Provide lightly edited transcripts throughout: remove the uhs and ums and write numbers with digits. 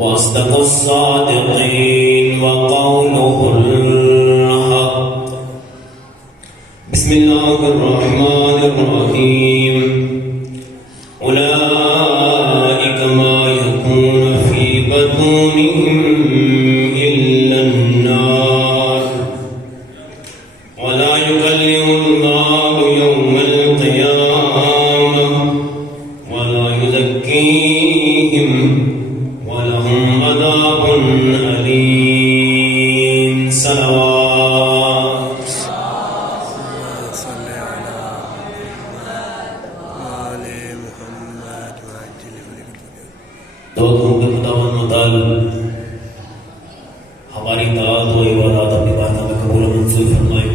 وأصدق الصادقين وقوله الحق. بسم الله الرحمن الرحيم. أولئك ما يكون في بطونهم إلا النار ولا يكلمهم الله يوم القيامة ولا يزكيهم ولهم عذاب أليم. صلوات. صل على آل محمد وعجل تو کے خداوند متعال ہماری طاعت و عبادات اپنی بارگاہ میں قبول و منظور فرمائے.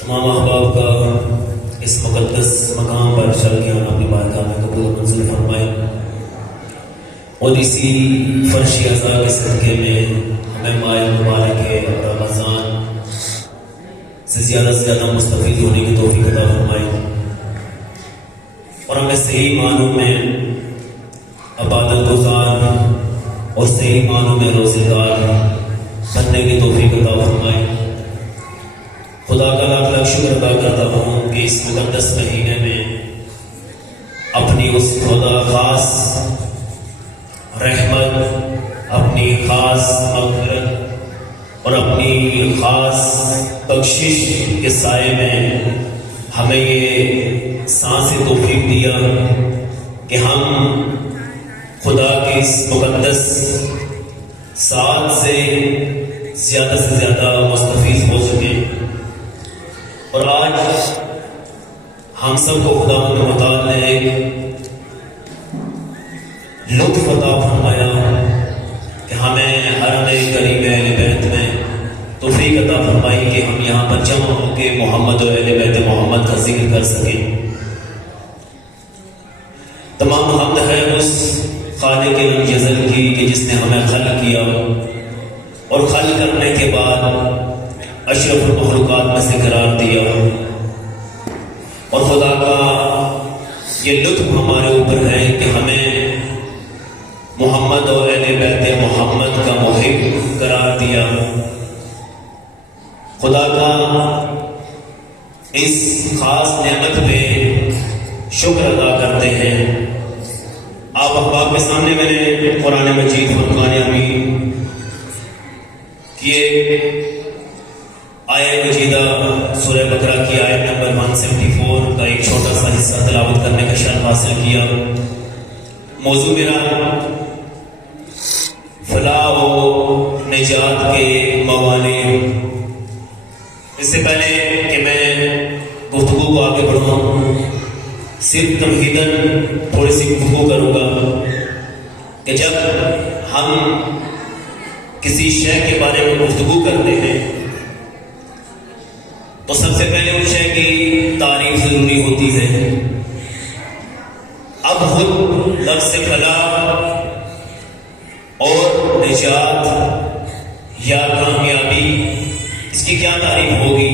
تمام احباب کا اس مقدس مقام پر چل کے ہم اپنی بارگاہ میں قبول و منظور فرمائے اور اسی فرشی عزا کے صدقے میں ہمیں ماہ مبارک اور رمضان سے زیادہ مستفید ہونے کی توفیق عطا فرمائے اور ہمیں صحیح معنوں میں عبادت گزار اور صحیح معنوں میں روزے دار بننے کی توفیق عطا فرمائے. خدا کا لاکھ لاکھ شکر ادا کرتا ہوں کہ اس مقدس مہینے میں اپنی اس خدا خاص رحمت، اپنی خاص مغفرت اور اپنی خاص بخشش کے سائے میں ہمیں یہ سانس توفیق دیا کہ ہم خدا کے اس مقدس ساتھ سے زیادہ مستفید ہو سکیں. اور آج ہم سب کو خدا متعال نے ایک لطف عطا فرمایا کہ ہمیں حرم کریم اہل بیت میں توفیق عطا فرمائی کہ ہم یہاں پر جمع ہو کے محمد و اہل بیت محمد کا ذکر کر سکیں. تمام حمد ہے اس خالق جزل کی کہ جس نے ہمیں خلق کیا اور خلق کرنے کے بعد اشرف المخلوقات میں سے قرار دیا. اور خدا کا یہ لطف ہمارے اوپر ہے کہ ہمیں محمد و اہل بیت محمد کا محب قرار دیا. خدا کا اس خاص نعمت پہ شکر ادا کرتے ہیں. آپ احباب کے سامنے میں نے قرآن مجید فرقان حمید کی آیت مجیدہ سورہ بقرہ کی آیت نمبر 174 کا ایک چھوٹا سا حصہ تلاوت کرنے کا شرف حاصل کیا. موضوع میرا فلاح و نجات کے موانع. اس سے پہلے کہ میں گفتگو کو آگے بڑھاؤں صرف تمہیداً تھوڑی سی گفتگو کروں گا کہ جب ہم کسی شے کے بارے میں گفتگو کرتے ہیں تو سب سے پہلے اس شے کی تعریف ضروری ہوتی ہے. اب خود لفظ فلاح اور نجات یا کامیابی اس کی کیا تعریف ہوگی؟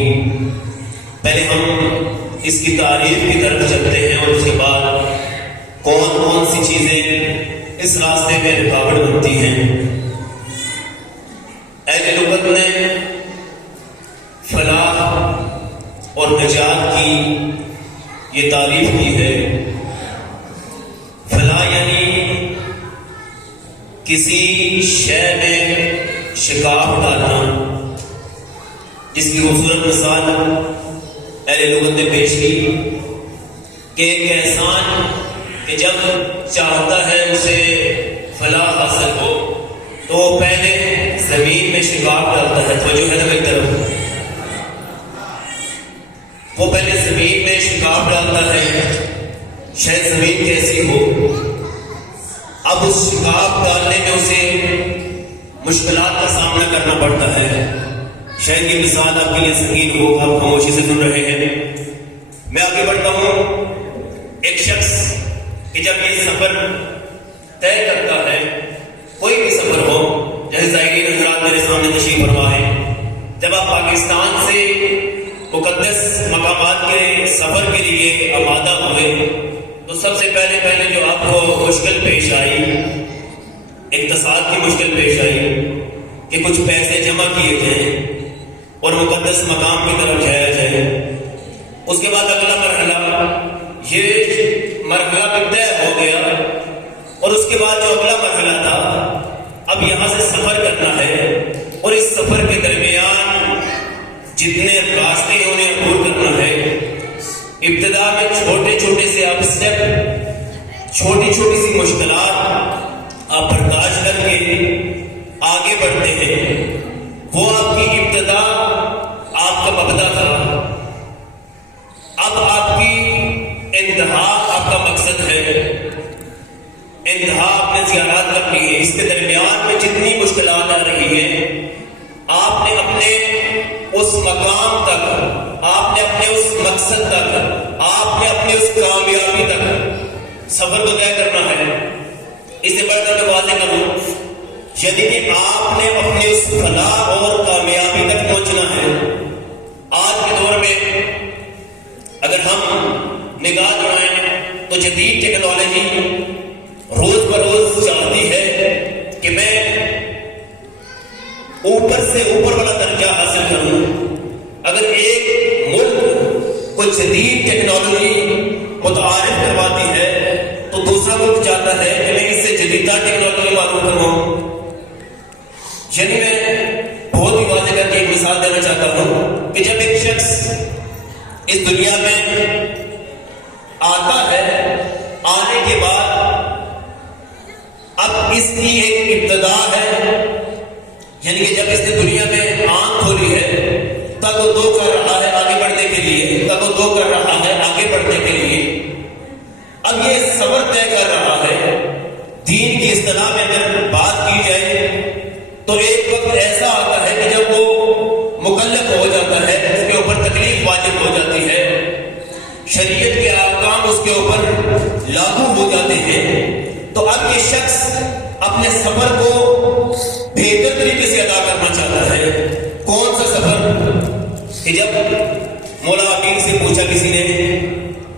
پہلے ہم اس کی تعریف کی طرف چلتے ہیں اور اس کے بعد کون سی چیزیں اس راستے میں رکاوٹ بنتی ہیں. اہل لغت نے فلاح اور نجات کی یہ تعریف کی ہے. فلاح یعنی کسی شے میں شکاف ڈالنا، جس کی خوبصورت مثال اہل لغت نے پیش کی کہ ایک احسان کہ جب چاہتا ہے اسے فلاح حاصل ہو تو وہ پہلے زمین میں شکاف ڈالتا ہے. توجہ ہے نا میری طرف؟ وہ پہلے زمین میں شکاف ڈالتا ہے شاید زمین کیسی ہو. اب اس شکاف ڈالنے میں اسے مشکلات کا سامنا کرنا پڑتا ہے. شاید یہ مثال آپ کے لیے سنگین ہو، آپ خاموشی سے سن رہے ہیں. میں آگے بڑھتا ہوں. ایک شخص کہ جب یہ سفر طے کرتا ہے، کوئی بھی سفر ہو، جیسے زائرین حضرات میرے سامنے تشریف فرما ہے، جب آپ پاکستان سے مقدس مقامات کے سفر کے لیے آمادہ ہوئے تو سب سے پہلے جو آپ کو مشکل پیش آئی اقتصاد کی مشکل پیش آئی کہ کچھ پیسے جمع کیے جائیں اور مقدس مقام کی طرف جایا جائے. اس کے بعد اگلا مرحلہ، یہ مرحلہ بھی طے ہو گیا، اور اس کے بعد جو اگلا مرحلہ تھا، اب یہاں سے سفر کرنا ہے، اور اس سفر کے درمیان جتنے راستے انہیں عبور کرنا ہے. ابتدا میں چھوٹے چھوٹے سے آپ اسٹیپ، چھوٹی چھوٹی سی مشکلات آپ برداشت کر کے آگے بڑھتے ہیں. وہ آپ کی ابتدا، آپ کا مبدا تھا. اب آپ کی انتہا آپ کا مقصد ہے. انتہا آپ نے زیارات کرنی ہے. اس کے درمیان میں جتنی مشکلات آ رہی ہیں، آپ نے اپنے اس مقام تک، آپ نے اپنے اس مقصد تک، آپ نے اپنے اس کامیابی تک سفر کو طے کرنا ہے. اس سے بڑھ کر میں واضح کروں، یعنی کہ آپ نے اپنے اس فلاح اور کامیابی تک پہنچنا ہے. آج کے دور میں اگر ہم نگاہ دوڑائیں تو جدید ٹیکنالوجی روز بروز چاہتی ہے کہ میں اوپر سے اوپر والا درجہ حاصل کروں. اگر ایک ملک کو جدید ٹیکنالوجی متعارف کرواتی ہے تو دوسرا ملک چاہتا ہے کہ میں اس سے جدیدہ ٹیکنالوجی معلوم کروں. یعنی میں بہت ہی واضح کر کے ایک مثال دینا چاہتا ہوں کہ جب ایک شخص اس دنیا میں آتا ہے، آنے کے بعد اب اس کی ایک ابتدا ہے. یعنی کہ جب اس نے دنیا میں آنکھ کھولی ہے، تب وہ دو کر رہا ہے آگے بڑھنے کے لیے، تب وہ دو کر رہا ہے آگے بڑھنے کے لیے. اب یہ سفر طے کر رہا ہے. دین کی اصطلاح میں اگر بات کی جائے تو ایک وقت ایسا آتا ہے کہ جب وہ مکلف ہو جاتا ہے، اس کے اوپر تکلیف واجب ہو جاتی ہے، شریعت کے احکام اس کے اوپر لاگو ہو جاتے ہیں. تو اب یہ شخص اپنے سفر کو بہتر طریقے سے ادا کرنا چاہتا ہے. کون سا سفر؟ کہ جب مولا امیر سے پوچھا کسی نے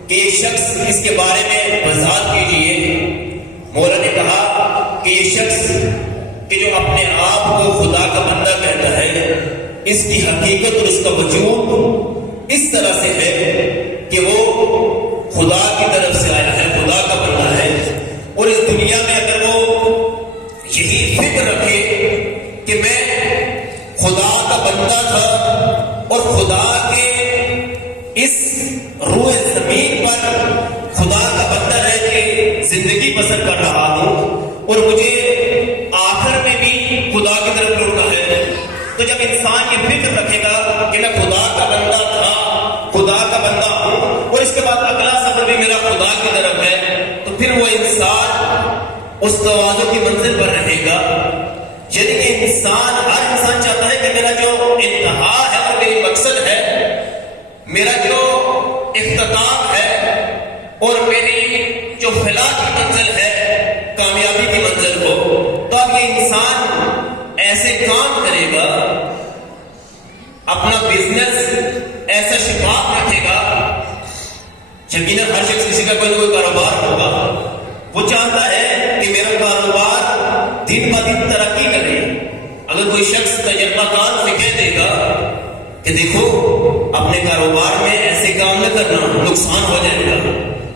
کہ یہ شخص اس کے بارے میں وضاحت کیجیے، مولا نے کہا کہ یہ شخص کہ جو اپنے آپ کو خدا کا بندہ کہتا ہے، اس کی حقیقت اور اس کا وجود اس طرح سے ہے کہ وہ خدا کی طرف سے آیا ہے، خدا کا بندہ ہے. اور اس دنیا میں اگر وہ یہی فکر رکھے کہ میں خدا کا بندہ تھا اور خدا کے اس روئے زمین پر خدا کا بندہ رہ کے زندگی بسر کر رہا ہوں اور مجھے آخر میں بھی خدا کی طرف لوٹنا ہے، تو جب انسان یہ فکر رکھے گا کہ میں خدا کا بندہ تھا، خدا کا بندہ ہوں، اور اس کے بعد اگلا سفر بھی میرا خدا کی طرف ہے، تو پھر وہ انسان اس توازن کی منزل پر رہے گا. یعنی کہ ہر انسان چاہتا ہے کہ میرا جو انتہا ہے اور میری مقصد ہے، میرا جو اختتام ہے اور میری جو فلاح کی منزل ہے، کامیابی کی منزل ہو. تو اب یہ انسان ایسے کام کرے گا، اپنا بزنس ایسا شفاف رکھے گا. یقیناً ہر شخص کسی کا کوئی نہ کوئی کاروبار ہوگا، وہ چاہتا ہے کہ میرا کاروبار دن بہ دن ترقی کرے. اگر کوئی شخص تجربہ کار سے کہہ دے گا کہ دیکھو اپنے کاروبار میں ایسے کام نہ کرنا، نقصان ہو جائے گا،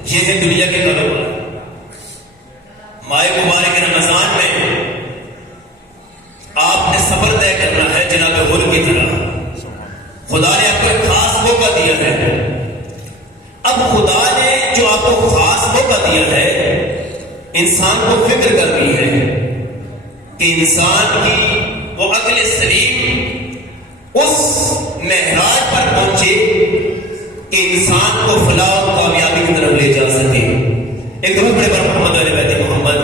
یہ ہے دنیا کے کاروبار. ماہ مبارک رمضان میں آپ نے سفر طے کرنا ہے جناب حر کی طرح. خدا نے آپ کو ایک خاص موقع دیا ہے. اب خدا نے جو آپ کو خاص موقع دیا ہے، انسان کو فکر کرنی ہے کہ انسان کی وہ عقل سلیم اس معراج پر پہنچے کہ انسان کو فلاح اور کامیابی کی طرف لے جا سکے. ایک دفعہ بڑے بار محمد علیہ بیت محمد.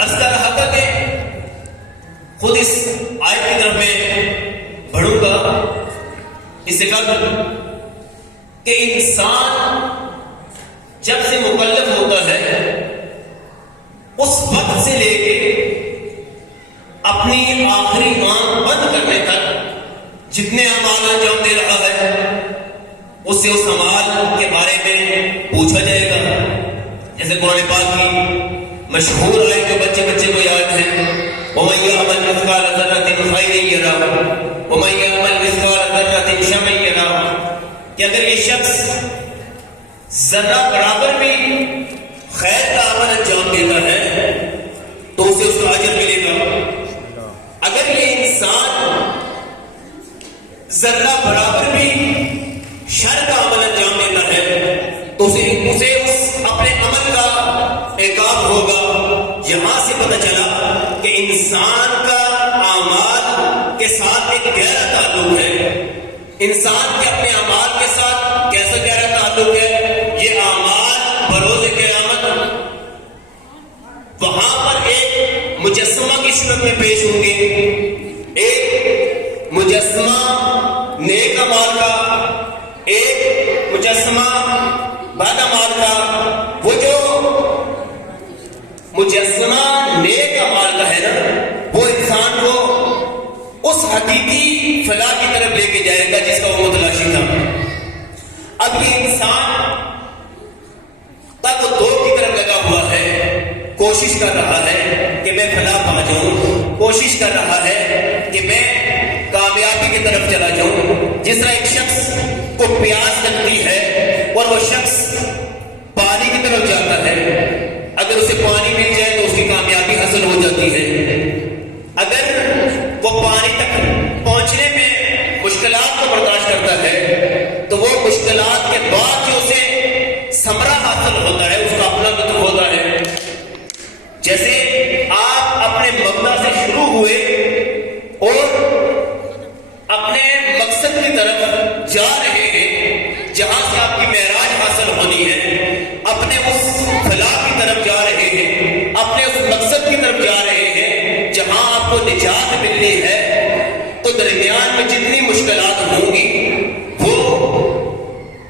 عرض کر رہا تھا کہ خود اس آیت کی طرف میں بڑھوں گا اس سے قبل کہ انسان جب سے مکلف ہوتا ہے اس وقت سے لے کے اپنی آخری آنکھ بند کرنے تک جتنے اعمال انجام دے رہا ہے، اس سے اس اعمال کے بارے میں پوچھا جائے گا. جیسے قرآن پاک کی مشہور آئے جو بچے بچے کو یاد ہے, وَمَن يَعْمَلْ مِثْقَالَ ذَرَّةٍ خَيْرًا يَرَهُ وَمَن يَعْمَلْ مِثْقَالَ ذَرَّةٍ شَرًّا يَرَهُ, کہ اگر یہ شخص ذرہ برابر بھی خیر کا عمل انجام دیتا ہے تو اسے اس کا اجر ملے گا. اگر یہ انسان ذرہ برابر بھی شر کا عمل انجام دیتا ہے تو اسے اس اپنے عمل کا عقاب ہوگا. یہاں سے پتہ چلا کہ انسان کا اعمال کے ساتھ ایک گہرا تعلق ہے. انسان کے اپنے اعمال کے ساتھ کیسا گہرا تعلق ہے؟ یہ اعمال بروز قیامت وہاں پر ایک مجسمہ کی صورت میں پیش ہوں گے. ایک مجسمہ نیک اعمال کا, ایک مجسمہ بد اعمال کا. وہ جو مجسمہ نیک اعمال کا ہے نا, وہ انسان کو اس حقیقی فلاح کی طرف لے کے جائے گا جس کا وہ متلاشی تھا. اب یہ انسان تب وہ دور کی طرف لگا ہوا ہے, کوشش کر رہا ہے کہ میں فلاح پا جاؤں, کوشش کر رہا ہے کہ میں کامیابی کی طرف چلا جاؤں. جس طرح ایک شخص کو پیاس لگتی ہے اور وہ شخص پانی کی طرف جاتا ہے, اگر اسے پانی مل جائے تو اس کی کامیابی حاصل ہو جاتی ہے. اگر وہ پانی تک پہنچنے میں مشکلات کو برداشت کرتا ہے تو وہ مشکلات کے بعد جو اسے ثمرہ حاصل ہوتا ہے اس کا اپنا لطف ہوتا ہے. جیسے آپ اپنے مبدا سے شروع ہوئے اور اپنے مقصد کی طرف جا رہے ہیں, جہاں سے آپ کی معراج حاصل ہونی ہے, اپنے اس فلاح کی طرف جا رہے ہیں, اپنے اس مقصد کی طرف جا رہے ہیں جہاں آپ کو نجات ملنی ہے, تو درمیان میں جتنی مشکلات ہوں گی وہ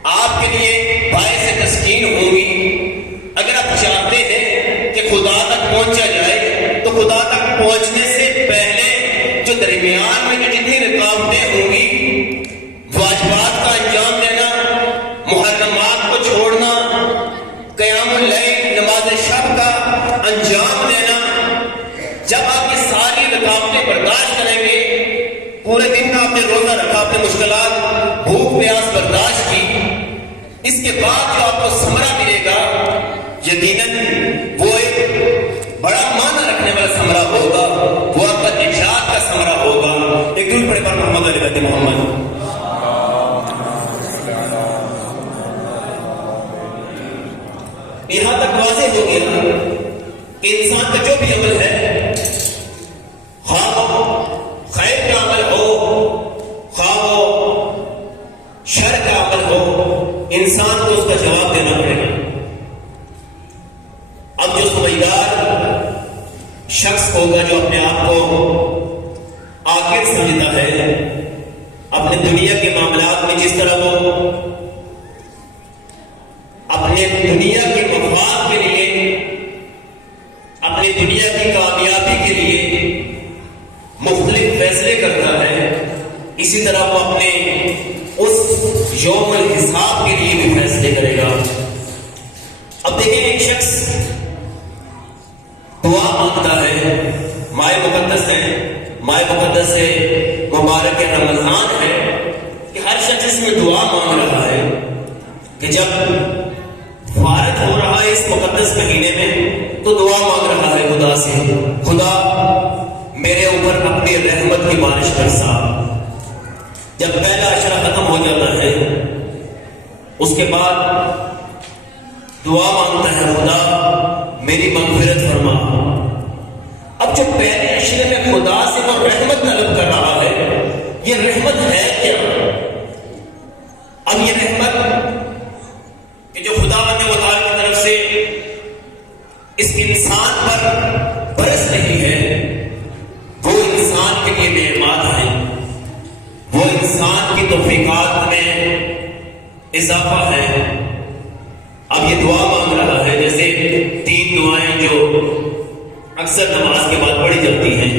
آپ کے لیے باعث تسکین ہوں گی. اگر آپ چاہتے ہیں کہ خدا تک پہنچا جائے تو خدا تک پہنچنے سے پہلے جو درمیان میں جو جتنی رکاوٹیں ہوں گی, واجبات کا انجام دینا, محرمات کو چھوڑنا, قیام اللیل نماز شب کا انجام دینا, جب آپ یہ ساری رکاوٹیں برداشت کریں گے, پورے دن کا آپ نے روزہ رکھا, آپ نے مشکلات بھوک پیاس برداشت کی, اس کے بعد جو آپ کو ثمرہ ملے گا یقیناً وہ ایک بڑا معنی رکھنے والا ثمرہ ہوگا, وہ آپ کا نجات کا ثمرہ ہوگا. ایک دور پڑے پر محمد علی بیت محمد. یہاں تک واضح ہو گیا کہ انسان کا جو بھی عمل ہے, خواہ خیر کا عمل ہو خواہ شر کا عمل ہو, انسان کو اس کا جواب دینا پڑے گا. اب جو سمجھدار شخص ہوگا, جو اپنے آپ کو عاقل سمجھتا ہے, اپنے دنیا کے معاملات میں جس طرح وہ اپنے دنیا کے مفاد کے لیے, اپنی دنیا کی کامیابی کے لیے مختلف فیصلے کرتا ہے, اسی طرح وہ اپنے اس یوم الحساب کے لیے بھی فیصلے کرے گا. اب دیکھیں ایک شخص دعا مانگتا ہے, ماہ مقدس ہے, ماہ مقدس سے مبارک رمضان ہے کہ ہر شخص اس میں دعا مانگ رہا ہے کہ جب فارغ ہو رہا ہے اس مقدس مہینے میں تو دعا مانگ رہا ہے خدا سے, خدا میرے اوپر اپنی رحمت کی بارش برسا. جب پہلا عشرہ ختم ہو جاتا ہے اس کے بعد دعا مانگتا ہے خدا میری مغفرت فرما. اب جو پہلے عشرے میں خدا سے وہ رحمت طلب کر رہا ہے, یہ رحمت ہے کیا؟ اب یہ رحمت کہ جو خدا بندے متعال کی طرف سے اس انسان پر برس رہی ہے, وہ انسان کے لیے نعمات ہیں, وہ انسان کی توفیقات میں اضافہ ہے. اب یہ دعا مانگ رہا ہے, جیسے 3 دعائیں جو اکثر نماز کے بعد پڑھی جاتی ہیں,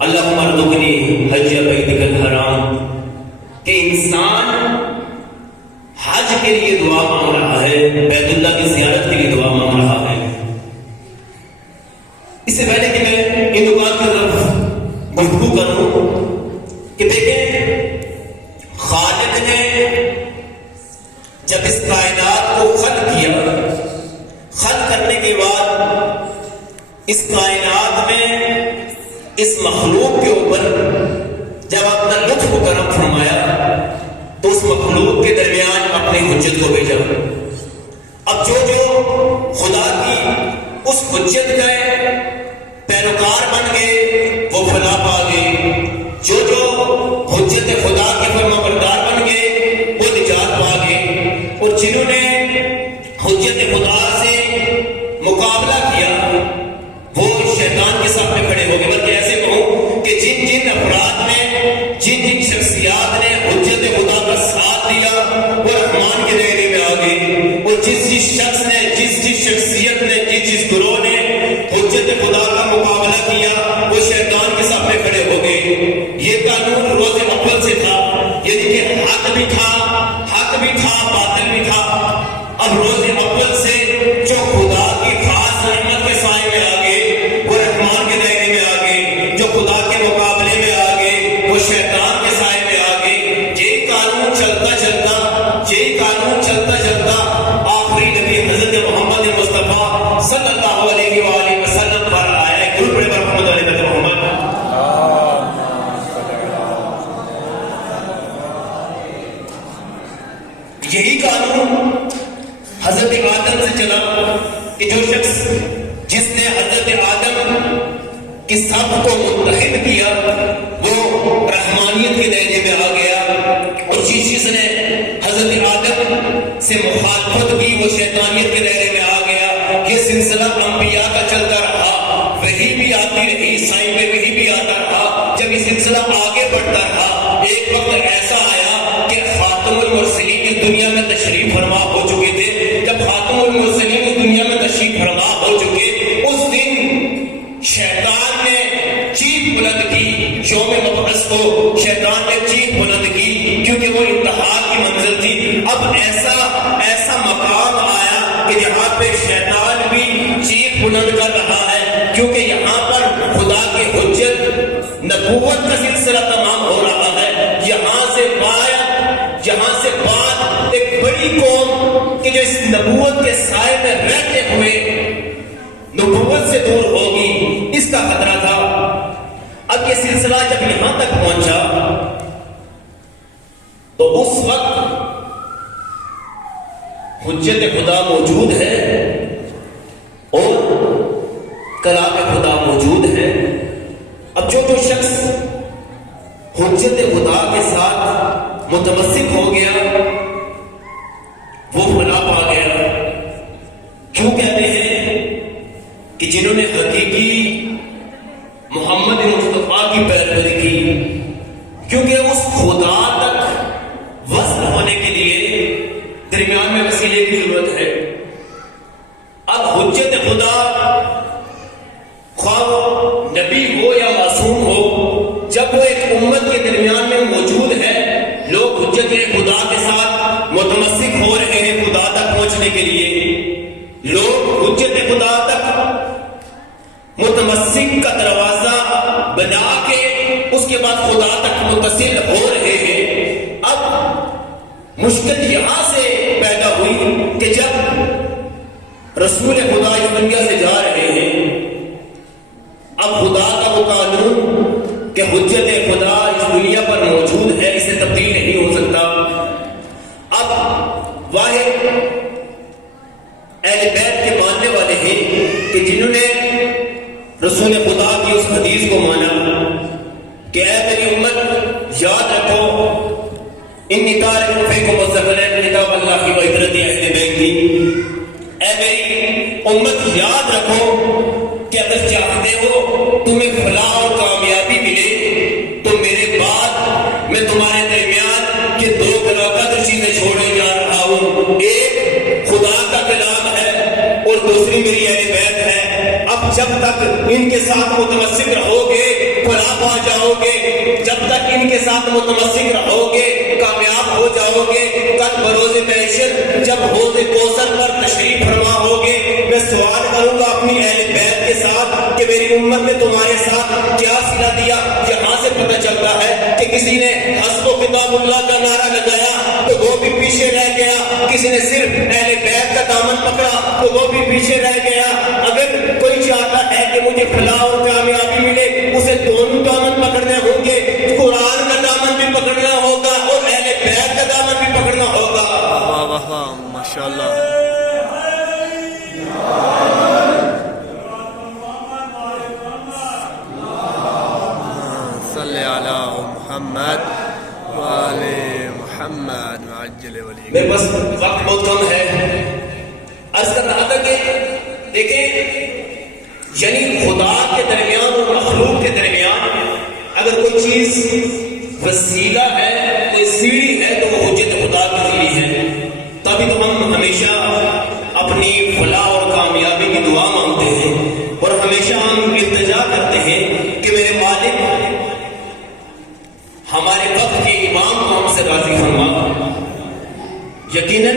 اللہم ارزقنی حج بیتک الحرام, کہ انسان حج کے لیے دعا مانگ رہا ہے، بیت اللہ کی زیارت کے لیے دعا مانگ رہا ہے۔ اس سے پہلے کہ میں ان نکات کی طرف گفتگو کروں کہ دیکھیں خالق نے جب اس کائنات کو خلق کیا، خلق کرنے کے بعد اس کائنات میں اس مخلوق کے اوپر جب اپنا لطف و کرم فرمایا تو اس مخلوق کے درمیان اپنی حجت کو بھیجا۔ اب جو خدا کی اس حجت کا پیروکار بن گئے وہ فلاح پا گئے، جو حجت خدا کے فرمانبردار بن گئے وہ نجات پا گئے، اور جنہوں نے حجت خدا سے مقابلہ کیا وہ شیطان کے سامنے کھڑے ہو گئے۔ بلکہ ایسے کہوں کہ جن افراد نے جن شخصیات نے حجت خدا کا ساتھ دیا وہ رحمان کے دائرے میں آ گئے، اور جس شخص نے جس شخصیت نے جس گروہ نے حجت خدا کا مقابلہ کیا وہ شیطان کے سامنے کھڑے ہو گئے۔ یہ قانون روز اول سے تھا، یعنی کہ حق بھی تھا باطل بھی تھا۔ اب روز اول سے جو خدا کی خاص رحمت کے سائے میں آ گئے وہ رحمان کے دائرے میں آ گئے، جو خدا کے مقابلے میں آ گئے وہ شیطان کے سائے میں آ گئے۔ یہ قانون چلتا چلتا آخری نبی حضرت محمد مصطفیٰ صلی اللہ علیہ وآلہ وسلم پر آیا۔ گروپ پر محمد علیہ محمد یہی قانون حضرت آدم سے چلا کہ جو شخص جس نے حضرت آدم کی سب کو متحد کیا وہ رحمانیت کے دائرے میں آ گیا، اور جس نے حضرت آدم سے مخالفت کی وہ شیطانیت کے دائرے میں آ گیا۔ یہ سلسلہ انبیاء کا چلتا رہا، وحی بھی آتی رہی، عیسائی میں وحی بھی آتا رہا۔ جب یہ سلسلہ آگے بڑھتا رہا ایک وقت ایسا آیا کہ خاتم المرسلین اس دنیا میں تشریف فرما ہو چکے تھے۔ جب خاتم المرسلین اس دنیا میں تشریف فرما ہو چکے اس دن شیطان نے چیخ بلند کی، یوم مبعث کو شیطان نے چیخ بلند کی، کیونکہ وہ انتہا کی منزل تھی۔ اب ایسا مقام آیا کہ جہاں پہ شیطان بھی چیخ بلند کر رہا ہے، کیونکہ یہاں پر خدا کی حجت نبوت کا سلسلہ تمام ہو رہا ہے۔ یہاں سے بعد ایک بڑی قوم کہ جو اس نبوت کے سائے میں رہتے ہوئے نبوت سے دور ہوگی، اس کا خطرہ تھا۔ اب یہ سلسلہ جب یہاں تک پہنچا تو اس وقت حجت خدا موجود ہے اور کلام خدا موجود ہے۔ اب جو شخص حجت خدا کے ساتھ متمسک ہو گیا وہ فلاح پا گیا۔ کیوں کہتے ہیں کہ جنہوں نے حقیقی محمد مصطفیٰ کی پیروی کی، کیونکہ اس خدا تک وصل ہونے کے لیے درمیان میں وسیلے کی ضرورت ہے۔ اب حجت خدا خواہ نبی ہو یا معصوم ہو، جب وہ ایک امت کے درمیان میں موجود ہے، لوگ حجت خدا کے ساتھ متمسک ہو رہے ہیں خدا تک پہنچنے کے لیے۔ لوگ حجت خدا تک متمسک کا دروازہ بنا کے اس کے بعد خدا تک متصل ہو رہے ہیں۔ اب مشکل یہاں سے پیدا ہوئی کہ جب رسول خدا اس دنیا سے جا رہے ہیں، اب خدا کا وہ قانون کہ حجت خدا اس دنیا پر موجود ہے، اسے تبدیل نہیں ہو سکتا۔ اب واحد اہل بیت کے ماننے والے ہیں کہ جنہوں نے رسول خدا کی اس حدیث کو مانا کہ اے میری امت یاد رکھو انی تارک فیکم الثقلین کتاب اللہ و عترت اہل بیت کی، اے میری امت یاد رکھو کہ اگر چاہتے ہو تمہیں فلاح اور کامیابی ملے تو میرے بعد میں تمہارے درمیان یہ دو گلاکت چیزیں چھوڑنے جا رہا ہوں، ایک خدا کا کلام ہے اور دوسری میری اہل بیت ہے۔ اب جب تک ان کے ساتھ متمسک رہو گے فلاح پا جاؤ گے، جب تک ان کے ساتھ متمسک رہو گے کامیاب ہو جاؤ گے۔ کل بروز محشر جب حوض کوثر پر تشریف فرما ہوگے، میں سوال کروں گا اپنی اہل بیت کے ساتھ کہ میری امت نے تمہارے ساتھ کیا صلہ دیا۔ یہاں سے پتہ چلتا ہے کہ کسی نے حسب و کتاب اللہ کا نعرہ لگایا تو وہ بھی پیچھے رہ گیا، کسی نے صرف اہل بیت کا دامن پکڑا تو وہ بھی پیچھے رہ گیا۔ اگر کوئی چاہتا ہے کہ مجھے فلاح اور کامیابی ملے، اسے دونوں دامن پکڑنے ہوں گے، قرآن کا دامن بھی پکڑنا ہوگا اور اہل بیت کا دامن بھی پکڑنا ہوگا۔ واہ واہ واہ، ماشاء اللہ۔ صلی علی محمد وآل محمد وعجل ولی۔ میرے پاس وقت بہت کم ہے، عرض کر رہا تھا کہ دیکھیں یعنی خدا کے درمیان اور مخلوق کے درمیان اگر کوئی چیز وسیلہ ہے، کوئی سیڑھی ہے تو وہ حجت خدا کی سیڑھی ہے۔ تبھی تو ہم ہمیشہ اپنی فلاح اور کامیابی کی دعا مانگتے ہیں اور ہمیشہ ہم التجا کرتے ہیں کہ میرے مالک ہمارے وقت کے امام کو ہم سے راضی فرما۔ یقیناً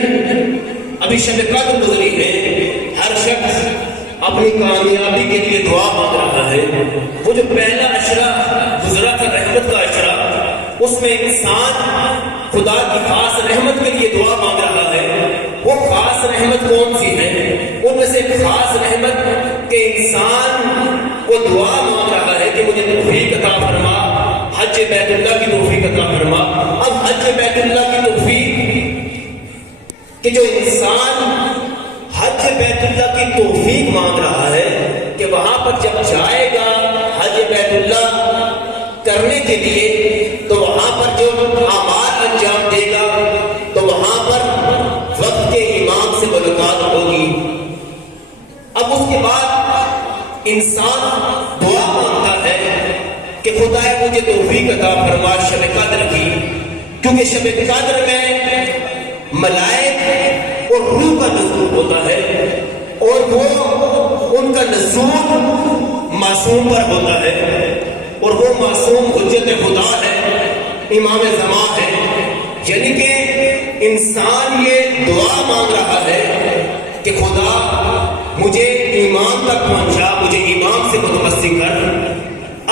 ابھی شب قدر گزری ہے، ہر شخص اپنی کامیابی کے لیے دعا مانگ رہا ہے۔ وہ جو پہلا عشرہ گزرا تھا رحمت کا عشرہ، اس میں انسان خدا کی خاص رحمت کے لیے دعا مانگ رہا ہے۔ وہ خاص رحمت کون سی ہے؟ ان میں سے خاص رحمت کہ انسان وہ دعا مانگ رہا ہے کہ مجھے توفیق عطا فرما، حج بیت اللہ کی توفیق عطا فرما۔ اب حج بیت اللہ کی توفیق کہ جو انسان حج بیت اللہ کی توفیق مانگ رہا ہے کہ وہاں پر جب جائے گا حج بیت اللہ کرنے کے لیے تو وہاں پر جو اعمال انجام دے گا تو وہاں پر وقت کے امام سے ملاقات ہوگی۔ اب اس کے بعد انسان دعا مانگتا ہے کہ خدا مجھے توفیق عطا فرما شب قدر کی، کیونکہ شب قدر میں ملائک اور روح کا نزول ہوتا ہے اور وہ ان کا نزول معصوم پر ہوتا ہے اور وہ معصوم حجت خدا ہے، امام زمان ہے۔ یعنی کہ انسان یہ دعا مانگ رہا ہے کہ خدا مجھے ایمان تک پہنچا، مجھے ایمان سے متمسک کر۔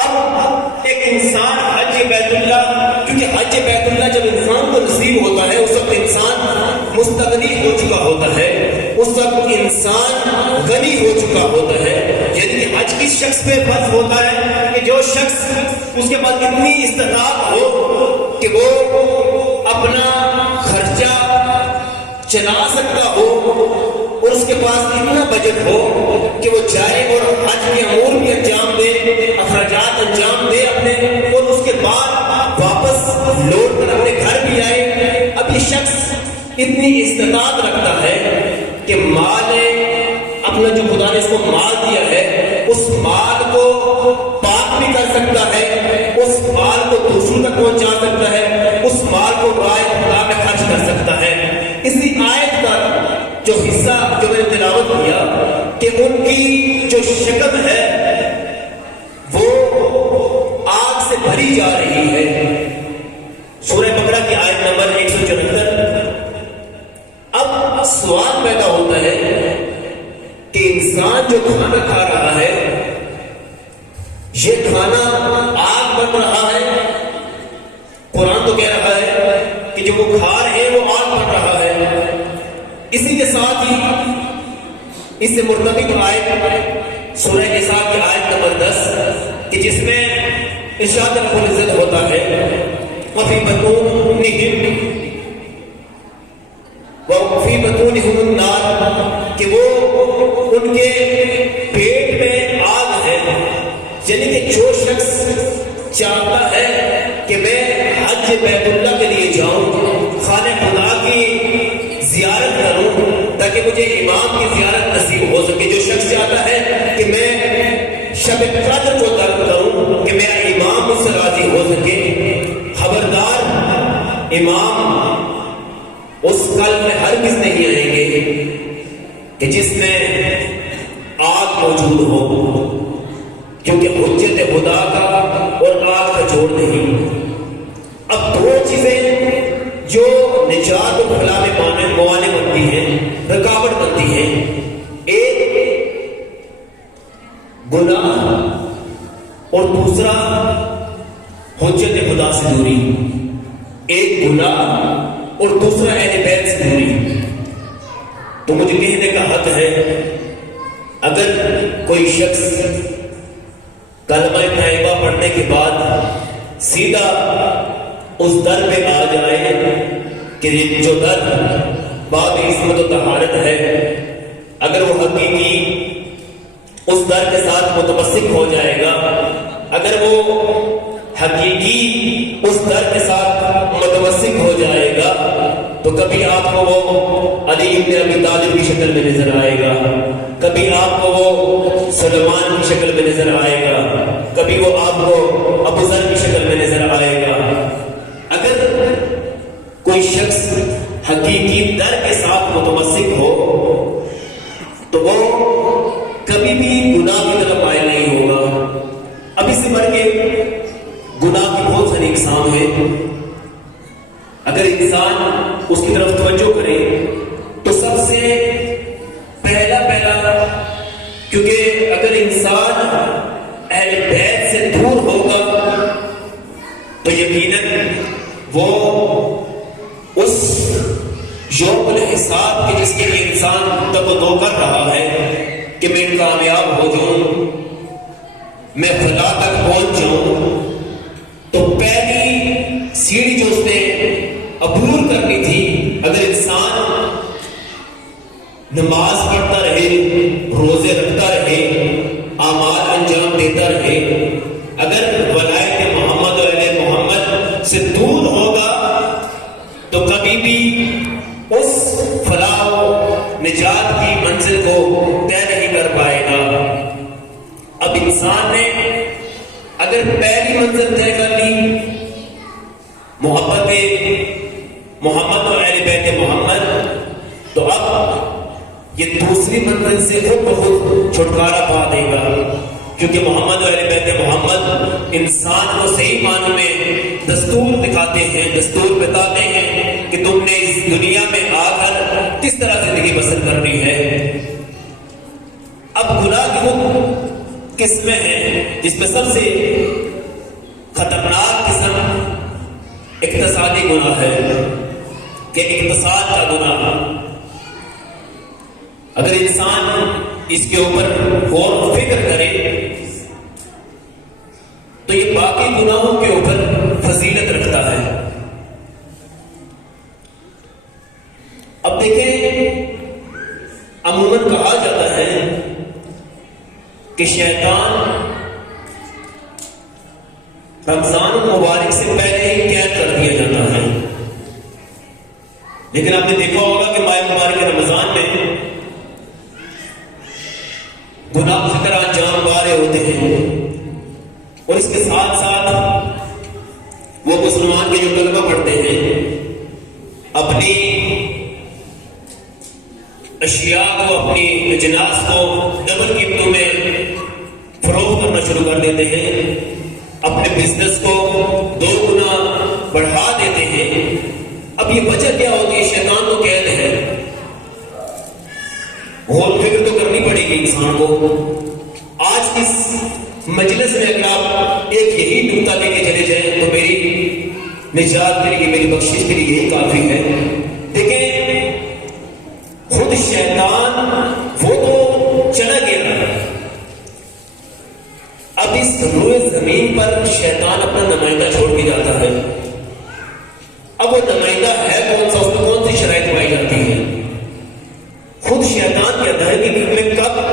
اب ایک انسان حج بیت اللہ، کیونکہ حج بیت اللہ جب انسان کو نصیب ہوتا ہے اس وقت انسان مستغنی ہو چکا ہوتا ہے، اس وقت انسان غنی ہو چکا ہوتا ہے۔ یعنی کہ حج کس شخص پہ فرض ہوتا ہے کہ جو شخص اس کے پاس اتنی استطاعت ہو کہ وہ اپنا خرچہ چلا سکتا ہو اور اس کے پاس اتنا بجٹ ہو کہ وہ جائے اور حج کے امور بھی انجام دے، اخراجات انجام دے اپنے، اور اس کے بعد واپس لوٹ کر اپنے گھر بھی آئے۔ اب یہ شخص اتنی استطاعت رکھتا ہے کہ مال اپنا جو خدا نے اس کو مال دیا ہے اس مال کو پاک بھی کر سکتا ہے، اس مال کو دوسروں تک پہنچا سکتا ہے، اس مال کو رائے خدا میں خرچ کر سکتا ہے۔ اسی آیت کا جو حصہ جو میں نے تلاوت کیا کہ ان کی جو شکل ہے وہ آگ سے بھری جا رہی ہے، سورہ بقرہ کی آیت نمبر 174۔ اب سوال پیدا ہوتا ہے کہ انسان جو کھانا کھا رہا ہے یہ کھانا آگ بن رہا ہے، قرآن تو کہہ رہا ہے کہ جو وہ کھا رہے ہیں وہ آگ بن رہا ہے۔ اسی کے ساتھ ہی اس سے مرتبط آیت سورہ نساء کی آیت نمبر 10 کہ جس میں ارشاد رب العزت ہوتا ہے وفی بطونہم وفی بطونہم النار، کہ وہ ان کے پیٹ میں آگ ہے۔ یعنی کہ جو شخص چاہتا ہے کہ میں حج بیت اللہ کے لیے جاؤں، خانہ خدا کی زیارت کروں تاکہ مجھے امام کی زیارت نصیب ہو سکے، جو شخص چاہتا ہے کہ میں شب قدر کو طلب کروں کہ میرا امام مجھ سے راضی ہو سکے، خبردار امام اس کل میں ہرگز نہیں آئیں گے کہ جس میں آگ موجود ہو، کیونکہ حجت خدا کا جو نجات اور فلاح میں موانع بنتی ہیں، رکاوٹ بنتی ہیں. ایک گناہ اور دوسرا حجت خدا سے دوری. ایک گناہ اور دوسرا اہل بیت سے دوری. تو مجھے کہنے کا حق ہے، اگر کوئی شخص کلمہ طیبہ پڑھنے کے بعد سیدھا اس در پہ آ جائے کہ جو در باب عصمت و طہارت ہے، اگر وہ حقیقی اس در کے ساتھ متمسک ہو جائے گا، اگر وہ حقیقی اس در کے ساتھ متمسک ہو جائے گا، تو کبھی آپ کو وہ علی ابن ابی طالب کی شکل میں نظر آئے گا، کبھی آپ کو وہ سلمان کی شکل میں نظر آئے گا، کبھی وہ آپ کو ابو ذر کی شکل میں نظر آئے گا. اگر کوئی شخص حقیقی در کے ساتھ متمسک ہو تو وہ کبھی بھی گناہ کی طرف مائل نہیں ہوگا. اب اس سے بڑھ کے گناہ کی بہت ساری اقسام ہے. اگر انسان اس کی طرف توجہ کرے تو سب سے پہلا کیونکہ اگر انسان اہل بیت سے دور ہوگا تو یقیناً وہ اس یوم الحساب کے جس کے لیے انسان تب و دو کر رہا ہے کہ میں کامیاب ہو جاؤں، میں فلاح تک پہنچ جاؤں، تو پہلی سیڑھی جو اس نے عبور کرنی تھی، اگر انسان نماز پڑھتا رہے، روزے رکھتا رہے، اعمال انجام دیتا رہے، اگر ولایت محمد اور اہل محمد سے دور ہوگا تو کبھی بھی اس فلاح و نجات کی منزل کو طے نہیں کر پائے گا. اب انسان نے اگر پہلی منزل طے کر لی محبت محمد اور اہل بیت محمد، تو اب یہ دوسری منزل سے خود بخود چھٹکارا پا دے گا، کیونکہ محمد اور اہل بیت محمد انسان کو صحیح معنوں میں دستور دکھاتے ہیں، دستور بتاتے ہیں کہ تم نے اس دنیا میں آ کر کس طرح زندگی بسر کرنی ہے. اب گناہ کی وہ قسمیں ہیں جس میں سب سے خطرناک قسم اقتصادی گناہ ہے کہ اقتصاد کا گناہ. اگر انسان اس کے اوپر غور و فکر کرے تو یہ باقی گناہوں کے اوپر فضیلت رکھتا ہے. اب دیکھیں، عموماً کہا جاتا ہے کہ شیطان رمضان المبارک سے پہلے ہی قید کر دیا جاتا ہے، لیکن آپ نے دیکھا ہوگا کہ ماہ مبارک رمضان میں گناہ کی طرح انجام پا رہے ہوتے ہیں، اور اس کے ساتھ ساتھ وہ مسلمان کے جو کلمہ پڑھتے ہیں اپنی اشیاء کو، اپنی اجناس کو ڈبل قیمتوں میں فروخت کرنا شروع کر دیتے ہیں، اپنے بزنس کو 2 گنا بڑھا دیتے ہیں. اب یہ وجہ کیا ہوتی ہے؟ شیطان کو قید ہے. غور فکر تو کرنی پڑے گی انسان کو. آج اس مجلس میں اگر آپ ایک یہی نقطہ لے کے چلے جائیں تو میری نجات کے لیے، میری بخشش کے لیے یہی کافی ہے. دیکھیں، خود شیطان وہ تو چلا گیا، اب اس روئے زمین پر شیطان اپنا نمائندہ چھوڑ کے جاتا ہے. اب وہ نمائندہ ہے کون سا؟ اس میں کون سی شرائط پائی جاتی ہے؟ خود شیطان کہتا ہے کہ میں کب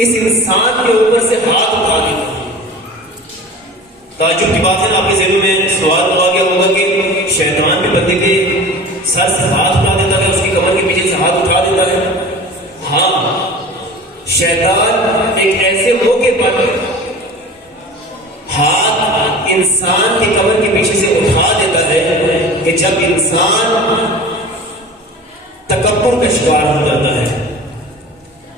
اس انسان کے اوپر سے ہاتھ اٹھا دوں. تعجب کی بات ہے، آپ کے ذہن میں سوال آ گیا ہوگا کہ شیطان بھی بندے کے سر سے ہاتھ اٹھا دیتا ہے، اس کی کمر کے پیچھے سے ہاتھ اٹھا دیتا ہے. ہاں، شیطان ایک ایسے موقع پر ہاتھ انسان کی کمر کے پیچھے سے اٹھا دیتا ہے کہ جب انسان تکبر کا شکار ہو جاتا ہے،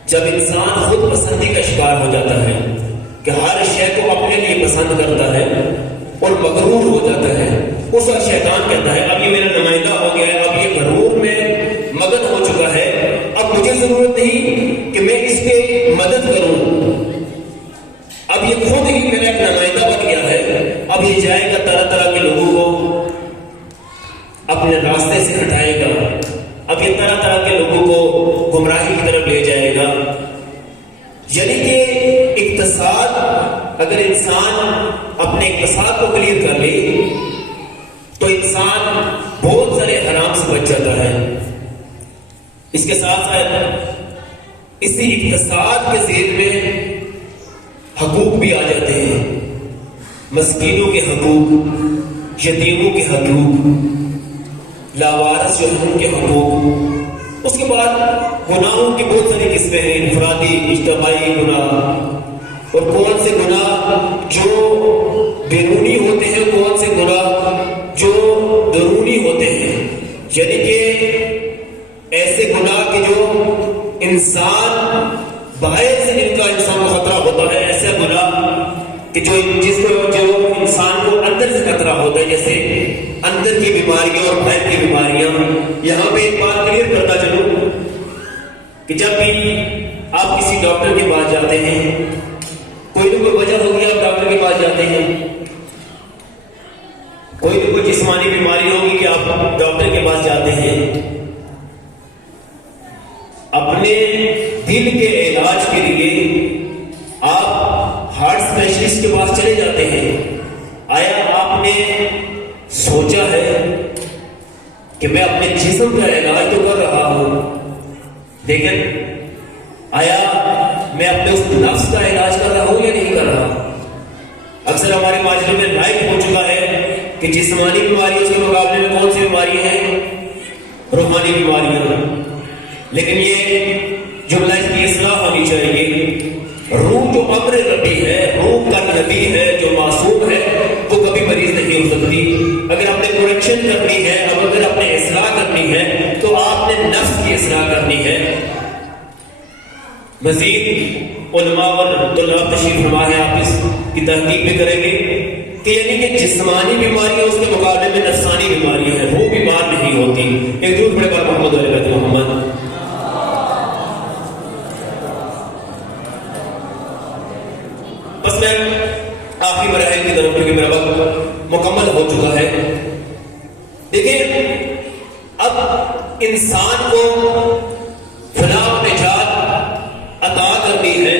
جب انسان خود پسندی کا شکار ہو جاتا ہے کہ ہر شے کو اپنے لیے پسند کرتا ہے اور مغرور ہو جاتا ہے، اس وقت شیطان کہتا ہے اب یہ میرا نمائندہ ہو گیا ہے، اب یہ غرور میں مگن ہو چکا ہے، اب مجھے ضرورت نہیں کہ میں اس پہ مدد کروں، اب یہ خود ہی میرا ایک نمائندہ بن گیا ہے، اب یہ جائے گا طرح طرح کے لوگوں کو اپنے راستے سے ہٹائے گا، اب یہ طرح طرح کے لوگوں کو گمراہی کی طرف لے جائے گا۔ یعنی کہ اقتصاد، اگر انسان اپنے اقتصاد کو کلیئر کر لے تو انسان بہت سارے حرام سے بچ جاتا ہے۔ اس کے ساتھ ساتھ اسی اقتصاد کے ذیل میں حقوق بھی آ جاتے ہیں، مسکینوں کے حقوق، یتیموں کے حقوق، لاوارث جو ہیں ان کے حقوق۔ اس کے بعد گناہوں کی بہت ساری قسمیں ہیں، انفرادی، اجتماعی گناہ، اور کون سے گناہ جو بیرونی ہوتے ہیں، کون سے گناہ جو درونی ہوتے ہیں، یعنی کہ ایسے گناہ کے جو انسان باہر سے جن کا انسان کو خطرہ ہوتا ہے، ایسے گناہ کہ جو انسان کو اندر سے خطرہ ہوتا ہے، جیسے اندر کی بیماریاں اور باہر کی بیماریاں۔ یہاں پہ ایک بات کلیئر کرتا چلوں کہ جب بھی آپ کسی ڈاکٹر کے پاس جاتے ہیں، کوئی نہ کوئی وجہ ہوگی آپ ڈاکٹر کے پاس جاتے ہیں، کوئی نہ کوئی جسمانی بیماری ہوگی کہ آپ ڈاکٹر کے پاس جاتے ہیں۔ اپنے دل کے علاج کے لیے آپ ہارٹ اسپیشلسٹ کے پاس چلے جاتے ہیں۔ آیا آپ نے سوچا ہے کہ میں اپنے جسم کا علاج تو کر رہا ہوں، لیکن آیا میں اپنے اس نفس کا علاج کر رہا ہوں یا نہیں کر رہا؟ اکثر ہمارے معاشرے میں لائق ہو چکا ہے کہ جسمانی بیماریوں کے مقابلے میں کون سی بیماریاں ہیں؟ روحانی بیماریاں۔ لیکن یہ جملہ اس کی اصلاح ہونی چاہیے۔ روح جو امر ربی ہے، روح کا نبی ہے، جو معصوم ہے، وہ کبھی مریض نہیں ہو سکتی۔ اگر آپ نے کریکشن کرنی ہے، اب اگر آپ نے اصلاح کرنی ہے تو آپ نے نفس کی اصلاح کرنی ہے۔ مزید علماء اور طلاب تشریف فرما ہے، آپ اس کی تحقیق بھی کریں گے کہ یعنی کہ جسمانی بیماریاں اس کے مقابلے میں نفسانی بیماریاں ہیں، وہ بیمار نہیں ہوتی۔ ایک درود پڑھے پاک محمد علیہ بیت محمد۔ بس میں آخری مراحل کی طرف، کیونکہ میرا وقت مکمل ہو چکا ہے۔ دیکھیں، اب انسان کو فلاح و نجات عطا کرنی ہے،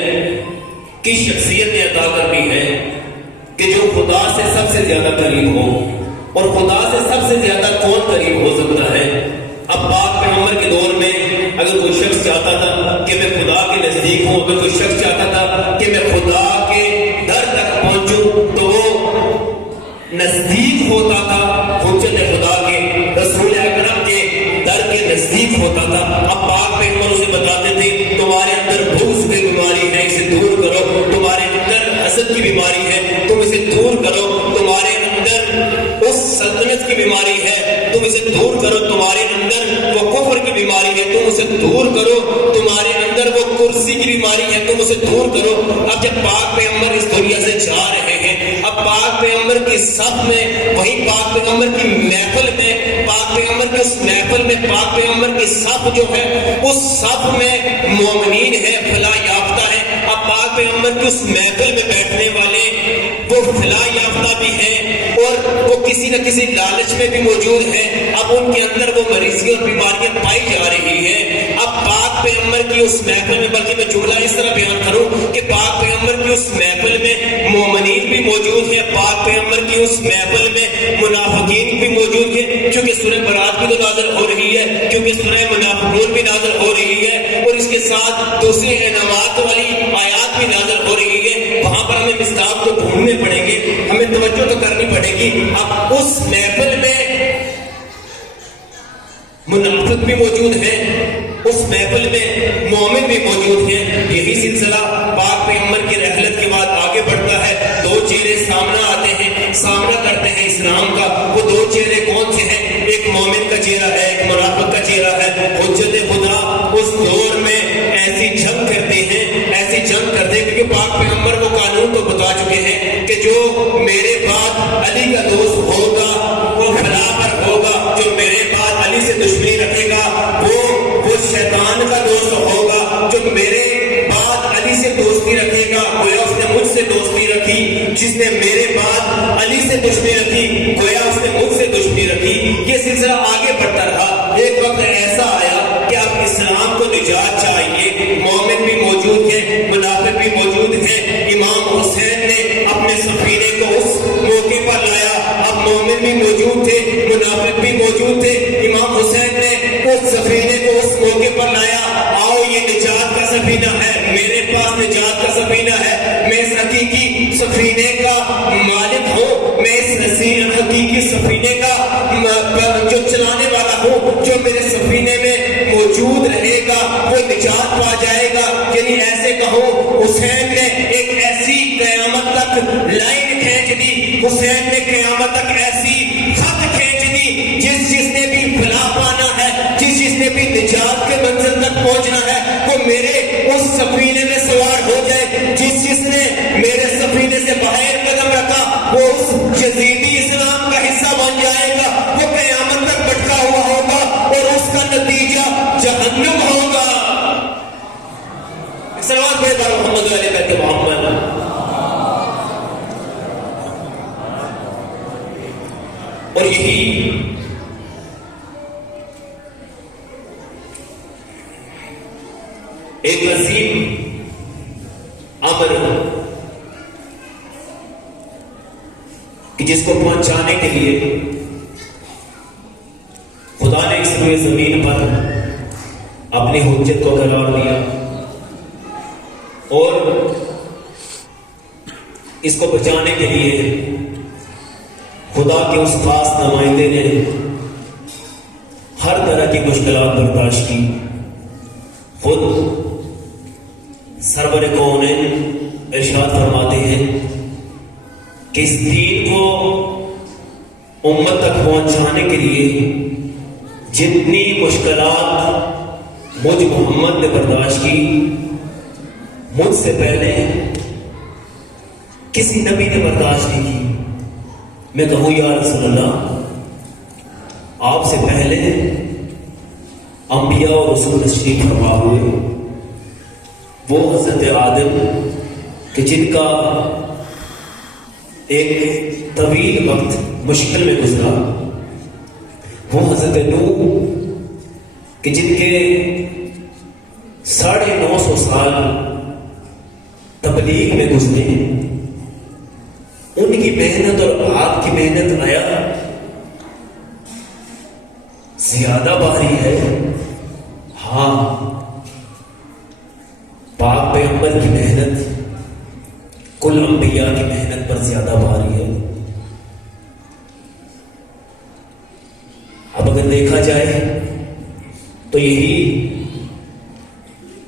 کس شخصیت نے عطا کرنی ہے کہ جو خدا سے سب سے زیادہ قریب ہو۔ اور خدا سے سب سے زیادہ کون قریب ہو سکتا ہے؟ اب پاک پیغمبر کے دور میں اگر کوئی شخص چاہتا تھا کہ میں خدا کے نزدیک ہوں، اگر کوئی شخص چاہتا تھا کہ میں خدا کے در تک پہنچوں، تو وہ نزدیک ہوتا تھا، حجت خدا کے رسول اکرم کے در کے نزدیک ہوتا تھا۔ اب پاک پیغمبر اسے بتاتے تھے تمہارے اندر بغض کی بیماری ہے، اسے دور کرو، تمہارے اندر حسد کی بیماری ہے، تم اسے دور کرو، تمہارے اندر اس سلطنت کی بیماری ہے، تم اسے دور کرو، تمہارے اندر وہ کفر کی بیماری ہے، تم اسے دور کرو، تمہارے اندر وہ کرسی کی بیماری ہے، تم اسے دور کرو۔ اب جب پاک پیغمبر اس دنیا سے جا رہے ہیں، اب پاک پیغمبر کی صف میں، وہی پاک پیغمبر کی محفل میں، پاک پیغمبر کی اس محفل میں، پاک پیغمبر کی صف جو ہے اس صف میں مومنین ہے، فلاح یافتہ ہے۔ اب پاک پیغمبر کی اس محفل میں بیٹھنے والے وہ فلاح یافتہ بھی ہیں اور وہ کسی نہ کسی لالچ میں بھی موجود ہیں۔ اب ان کے اندر وہ مریضیاں اور بیماریاں پائی جا رہی ہیں۔ اب پاک پیغمبر کی اس محفل میں، بلکہ میں جملہ اس طرح بیان کروں کہ پاک پیغمبر کی اس محفل میں مومنین بھی موجود ہیں، پاک پیغمبر کی اس محفل میں منافقین بھی موجود ہیں، کیونکہ سورہ برات بھی تو نازل ہو رہی ہے، کیونکہ سورہ منافقون بھی نازل ہو رہی ہے، اور اس کے ساتھ دوسری انعامات والی آیات بھی نازل ہو رہی ہے۔ وہاں پر ہمیں مصداق کو ڈھونڈنے پڑیں گے، ہمیں توجہ تو کرنی پڑے گی۔ اب اس محفل میں منافق بھی موجود ہیں، اس محفل میں مومن بھی موجود ہیں۔ یہی سلسلہ پاک پیغمبر کی رحلت کے بعد آگے بڑھتا ہے۔ دو چہرے سامنے آتے ہیں، سامنا کرتے ہیں اسلام کا۔ وہ دو چہرے کون سے ہیں؟ ایک مومن کا چہرہ ہے، ایک منافق کا چہرہ ہے۔ حجت خدا اس دور میں ایسی جنگ کرتے ہیں، ایسی جنگ کرتے ہیں، کیونکہ پاک پیغمبر کو قانون کو بتا چکے ہیں کہ جو میرے بعد علی کا دوست ہوگا وہ آگے بڑھتا رہا. ایک وقت ایسا آیا کہ اب اسلام کو نجات چاہیے. مومن بھی موجود تھے, منافق بھی موجود تھے. امام حسین نے اپنے سفینے کو اس موقع پر لایا. اب مومن بھی موجود تھے, منافق بھی موجود تھے. امام حسین نے اس سفینے کو اس موقع پر لایا. آؤ یہ نجات کا سفینہ ہے, میرے پاس نجات کا سفینہ ہے. میں اس حقیقی سفینے کا مالک ہوں, میں اس حقیقی سفینے کا جو چلانے والا ہوں. جو میرے سفینے میں موجود رہے گا وہ نجات پا جائے گا. یعنی ایسے کہوں, حسین نے ایک ایسی قیامت تک لائن کھینچ دی, حسین نے قیامت تک ایسی خط کھینچ دی, جس نے بھی بھلا پانا ہے, جس نے بھی نجات کے منزل تک پہنچنا ہے, وہ میرے اس سفینے میں سوار ہو جائے. جس نے میرے سفینے سے باہر قدم رکھا وہ اس جزیدی اسلام کا حصہ بن جائے گا. وہ قیامت تک بھٹکا ہوا ہوگا اور اس کا نتیجہ جہنم ہوگا. صلوات بھیجا محمد علیہ بیت محمد. اور یہی ایک عظیم امر کہ جس کو پہنچانے کے لیے خدا نے اس روئے زمین پر اپنی حجت کو قرار دیا اور اس کو بچانے کے لیے خدا کے اس خاص نمائندے نے ہر طرح کی مشکلات برداشت کی. خود سرور کونین ارشاد فرماتے ہیں کہ اس دین کو امت تک پہنچانے کے لیے جتنی مشکلات مجھ محمد نے برداشت کی, مجھ سے پہلے کسی نبی نے برداشت نہیں کی. میں کہوں یا رسول اللہ, آپ سے پہلے انبیاء اور رسول تشریف فرما ہوئے, وہ حضرت آدم کہ جن کا ایک طویل وقت مشکل میں گزرا, وہ حضرت نوح کہ جن کے 950 سال تبلیغ میں گزرے, ان کی محنت اور آپ کی محنت آیا زیادہ بھاری ہے. ہاں, پاک پیغمبر کی محنت کل انبیاء کی محنت پر زیادہ بھاری ہے. اب اگر دیکھا جائے تو یہی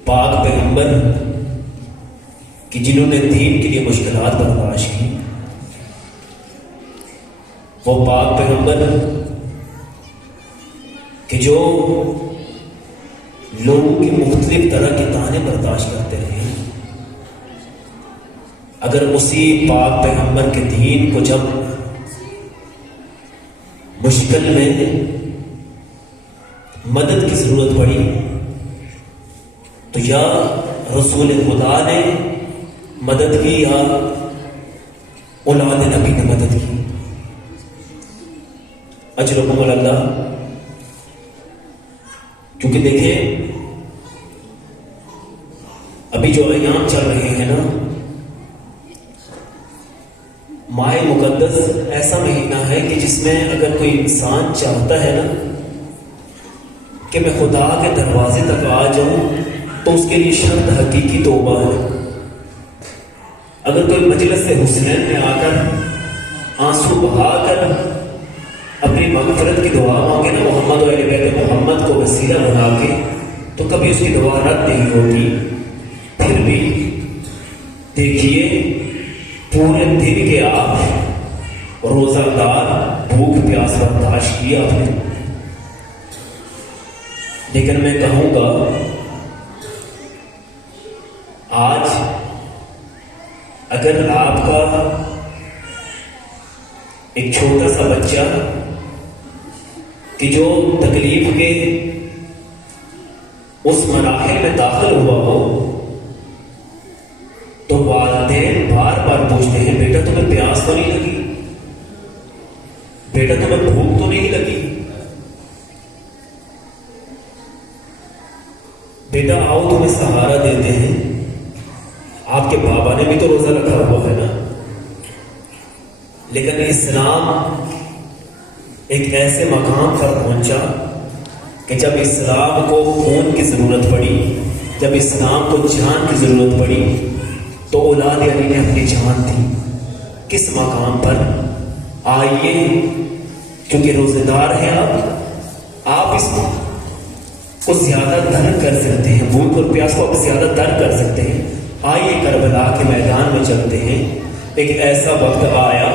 پاک پیغمبر کہ جنہوں نے دین کے لیے مشکلات برداشت کی, وہ پاک پیغمبر کہ جو لوگوں کی مختلف طرح کے طعنے برداشت کرتے رہے, اگر اسی پاک پیغمبر کے دین کو جب مشکل میں مدد کی ضرورت پڑی تو یا رسول خدا نے مدد کی یا اولاد نبی نے مدد کی. اجرکم اللہ. کیونکہ دیکھیں ابھی جو ایام چل رہے ہیں نا, ماہ مقدس ایسا مہینہ ہے کہ جس میں اگر کوئی انسان چاہتا ہے نا کہ میں خدا کے دروازے تک آ جاؤں تو اس کے لیے شرط حقیقی توبہ ہے. اگر کوئی مجلس سے حسنین میں آ کر آنسو بہا کر اپنی مغفرت کی دعا مانگے نا محمد و اہل بیت محمد کو وسیلہ بنا کے, تو کبھی اس کی دعا رد نہیں ہوتی. پھر بھی دیکھیے پورے دن کے آپ روزہ دار بھوک پیاس برداشت کیا آپ نے, لیکن میں کہوں گا آج اگر آپ کا ایک چھوٹا سا بچہ کہ جو تکلیف کے اس مراحل میں داخل ہوا ہو تو والدین بار بار پوچھتے ہیں بیٹا تمہیں پیاس تو نہیں لگی, بیٹا تمہیں بھوک تو نہیں لگی, بیٹا آؤ تمہیں سہارا دیتے ہیں. آپ کے بابا نے بھی تو روزہ رکھا ہوا ہے نا. لیکن اسلام ایک ایسے مقام پر پہنچا کہ جب اسلام کو خون کی ضرورت پڑی، جب اسلام کو جان کی ضرورت پڑی، تو اولاد علی نے اپنی جان دی. کس مقام پر؟ آئیے، کیونکہ روزے دار ہیں آپ اس کو زیادہ در کر سکتے ہیں، بھوک اور پیاس کو آپ زیادہ در کر سکتے ہیں. آئیے کربلا کے میدان میں چلتے ہیں. ایک ایسا وقت آیا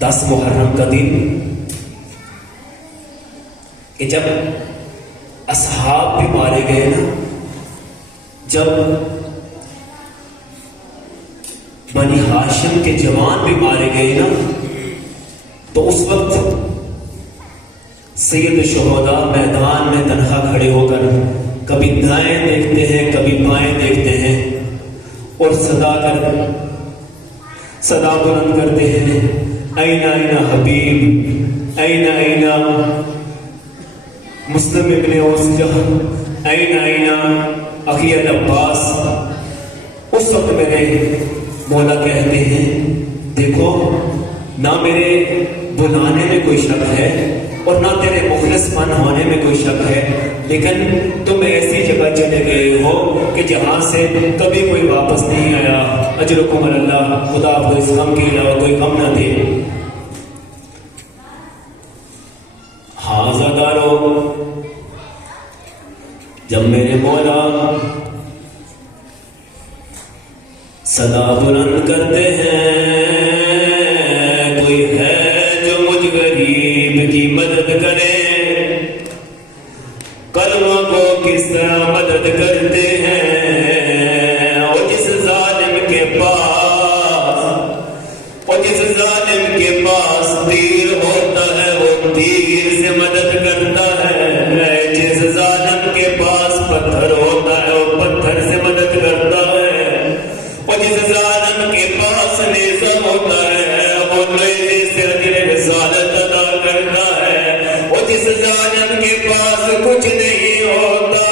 10 محرم کا دن کہ جب اصحاب بھی مارے گئے نا، جب بنی ہاشم کے جوان بھی مارے گئے نا، تو اس وقت سید الشہداء میدان میں تنہا کھڑے ہو کر کبھی دائیں دیکھتے ہیں، کبھی بائیں دیکھتے ہیں، اور صدا بلند کرتے ہیں، این این حبیب، این این مسلم ابن اوسجہ، این این اخی العباس. اس وقت میرے مولا کہتے ہیں دیکھو، نہ میرے بلانے میں کوئی شک ہے اور نہ تیرے مخلص پن ہونے میں کوئی شک ہے، لیکن تم ایسی جگہ چلے گئے ہو کہ جہاں سے کبھی کوئی واپس نہیں آیا. اجرکم اللہ، خدا آپ کو اس غم کے علاوہ کوئی غم نہ دے. حاضردارو، جب میرے مولا صدا بلند کرتے ہیں، کوئی ہے جو مجھ غریب کی مدد کرے، کلمہ کو کس طرح مدد کرتے ہیں. اور جس ظالم کے پاس تیر ہوتا ہے وہ تیر سے مدد کرتا ہے، جس ظالم کے پاس پتھر ہوتا ہے وہ پتھر سے مدد کرتا ہے، اور جس ظالم کے پاس نیزہ ہوتا ہے وہ نیزے سے اجر رسالت ادا کرتا ہے، اور جس ظالم کے پاس کچھ نہیں ہوتا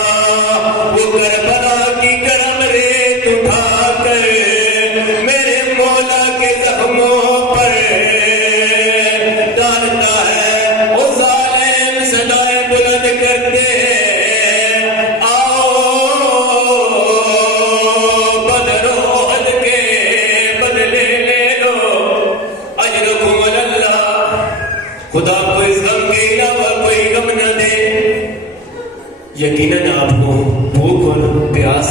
وہ کربلا کی گرم ریت اٹھا کر میرے مولا کے زخموں پر ڈالتا ہے. وہ ظالم صدائیں بلند کرتے ہیں، آؤ بدر و احد کے بدلے لے لو، اجرکم اللہ. خدا کو اس غم کے علاوہ کوئی غم نہ دے. یقیناً آپ کو بھوک اور پیاس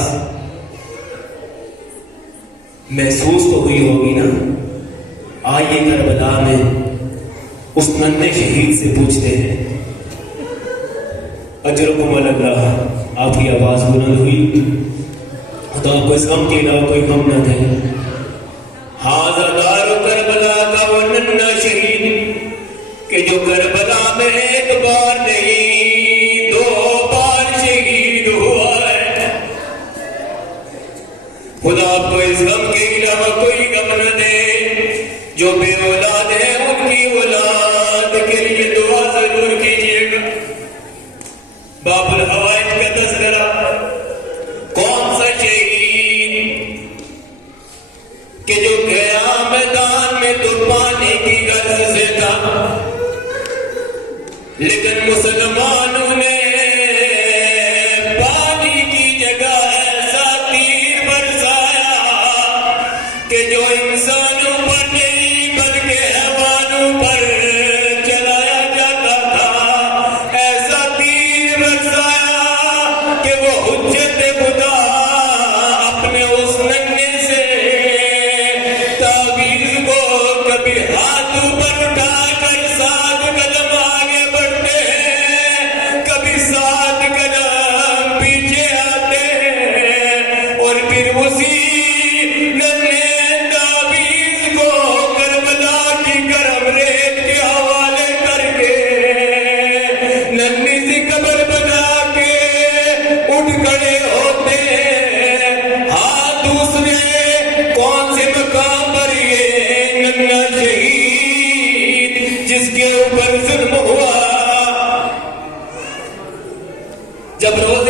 محسوس تو ہوئی ہوگی نا. آئیے کربلا میں اس ننھے شہید سے پوچھتے ہیں. اجرکم اللہ. آپ کی آواز بلند ہوئی، خدا کو اس غم کے علاوہ کوئی غم نہ دے. حاضردار کربلا کا وہ ننھا شہید کہ جو کربلا میں ایک بار نہیں 2 بار شہید ہوا ہے. خدا آپ کو اس غم کے علاوہ کوئی غم نہ دے. جو بے اولاد ہے ان کی اولاد کے لیے دعا ضرور کیجیے گا. باب الحوائج کا تذکرہ. کون سا شہید کہ جو گیا میدان میں تو پانی کی غرض سے تھا، لیکن مسلمانوں نے پانی کی جگہ ایسا تیر برسایا کہ جو انسانوں پر نہیں بلکہ حیوانوں پر چلایا جاتا تھا. ایسا تیر برسایا کہ وہ حجت خدا اپنے اس ننھے سے تعویذ کو کبھی ہاتھ اوپر اٹھا کر 7 قدم آگے بڑھتے ہیں، کبھی 7 قدم پیچھے آتے ہیں، اور پھر اسی ننھے تعویذ کو کربلا کی گرم ریت کے حوالے کر کے ننھی سی قبر بنا کے اٹھ کھڑے ہوتے ہیں. ہاں، دوسرے کون سے مقام پر یہ ننھا شہید جس کے اوپر ظلم ہوا، جب روز